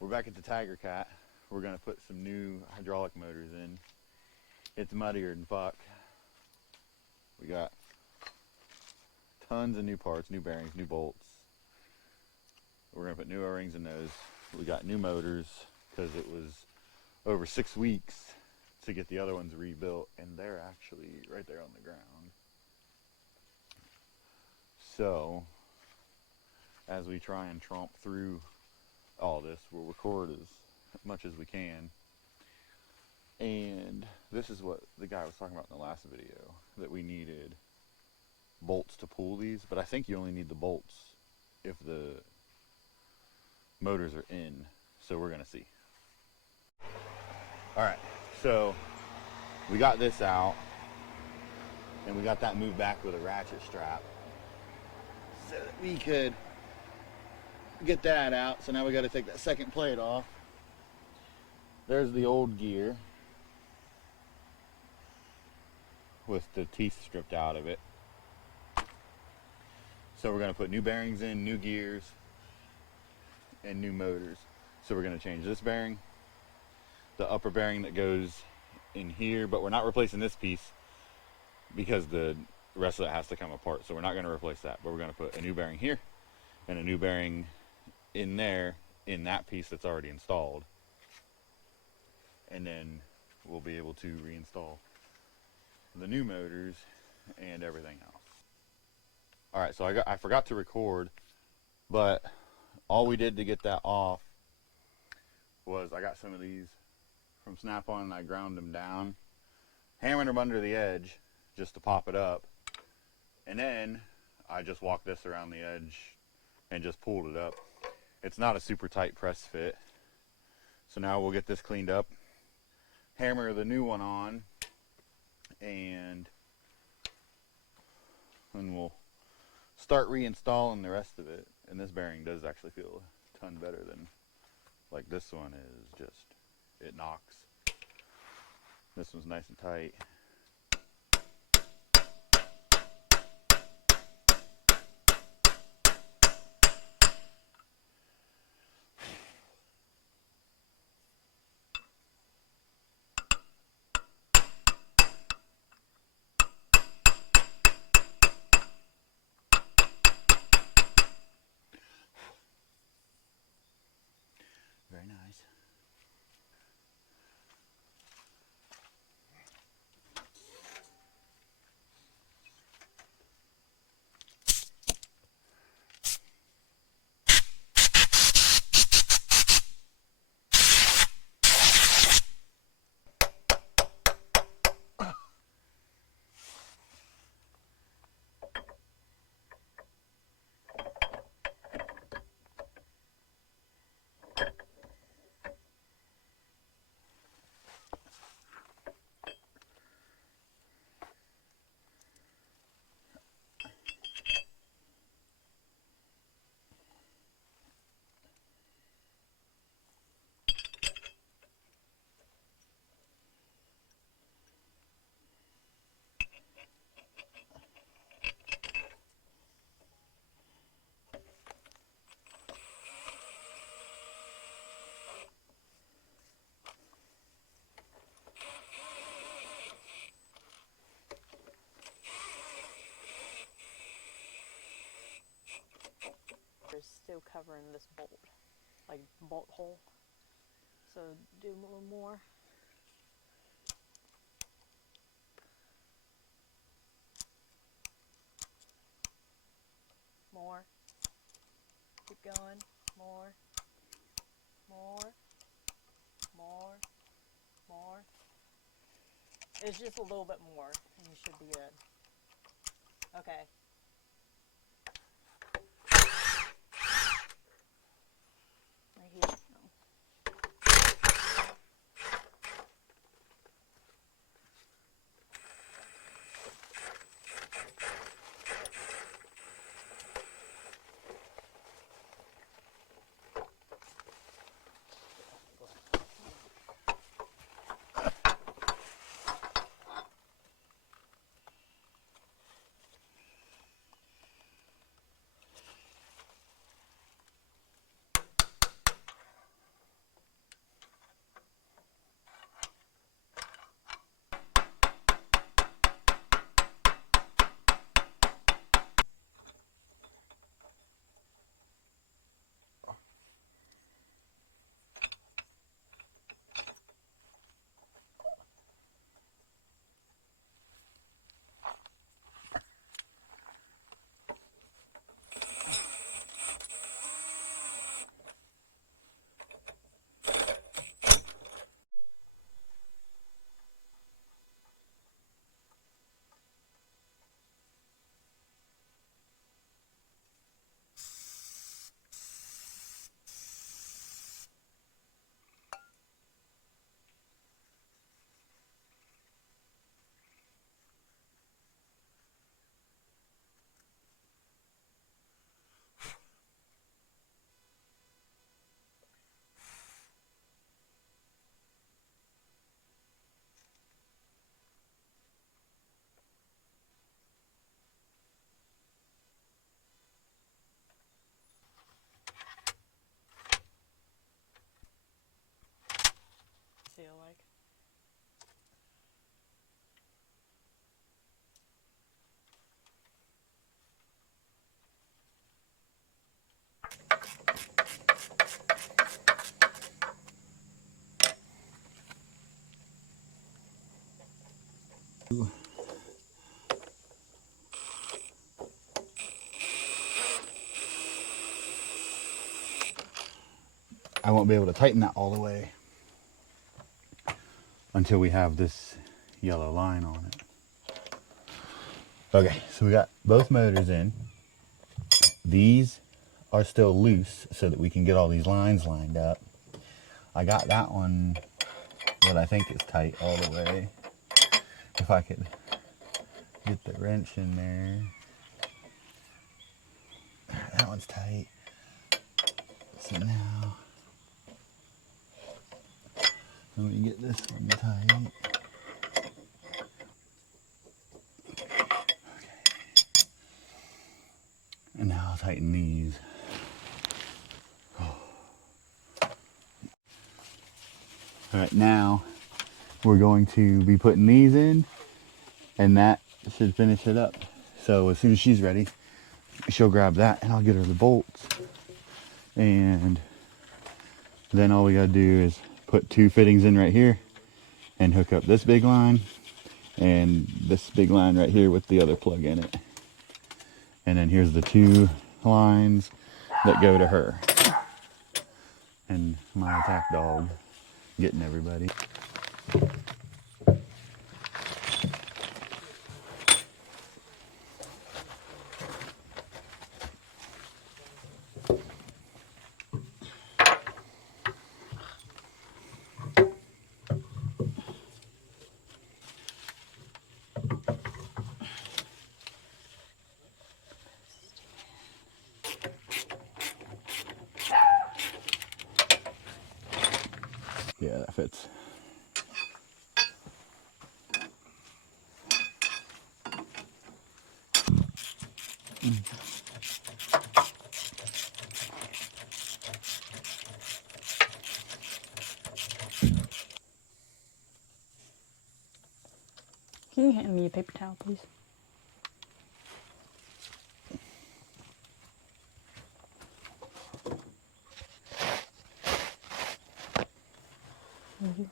We're back at the Tiger Cat. We're gonna put some new hydraulic motors in. It's muddier than fuck. We got tons of new parts, new bearings, new bolts. We're gonna put new O-rings in those. We got new motors because it was over 6 weeks to get the other ones rebuilt, and they're actually right there on the ground. So, as we try and tromp through all this, we'll record as much as we can. And this is what the guy was talking about in the last video, that we needed bolts to pull these, but I think you only need the bolts if the motors are in, so we're gonna see. Alright, so we got this out, and we got that moved back with a ratchet strap so that we could get that out. So now we got to take that second plate off. There's the old gear with the teeth stripped out of it. So we're going to put new bearings in, new gears, and new motors. So we're going to change this bearing, the upper bearing that goes in here, but we're not replacing this piece because the rest of it has to come apart. So we're not going to replace that, but we're going to put a new bearing here and a new bearing in there, in that piece that's already installed. And then we'll be able to reinstall the new motors and everything else. Alright, so I forgot to record, but all we did to get that off was I got some of these from Snap-on and I ground them down, hammered them under the edge just to pop it up, and then I just walked this around the edge and just pulled it up. It's not a super tight press fit, so now we'll get this cleaned up, hammer the new one on, and then we'll start reinstalling the rest of it. And this bearing does actually feel a ton better than like this one is. Just, it knocks. This one's nice and tight. Very nice. Is still covering this bolt, like bolt hole. So do a little more. More. Keep going. More. More. More. More. It's just a little bit more, and you should be good. Okay. Right here. seal like. I won't be able to tighten that all the way until we have this yellow line on it. Okay, so we got both motors in. These are still loose so that we can get all these lines lined up. I got that one what I think is tight all the way. If I could get the wrench in there. That one's tight. So now, let me get this one tight. And now I'll tighten these. Alright, now we're going to be putting these in, and that should finish it up. So as soon as she's ready, she'll grab that and I'll get her the bolts. And then all we gotta do is put 2 fittings in right here and hook up this big line and this big line right here with the other plug in it. And then here's the 2 lines that go to her. And my attack dog getting everybody. Yeah, that fits. Can you hand me a paper towel, please? Thank you.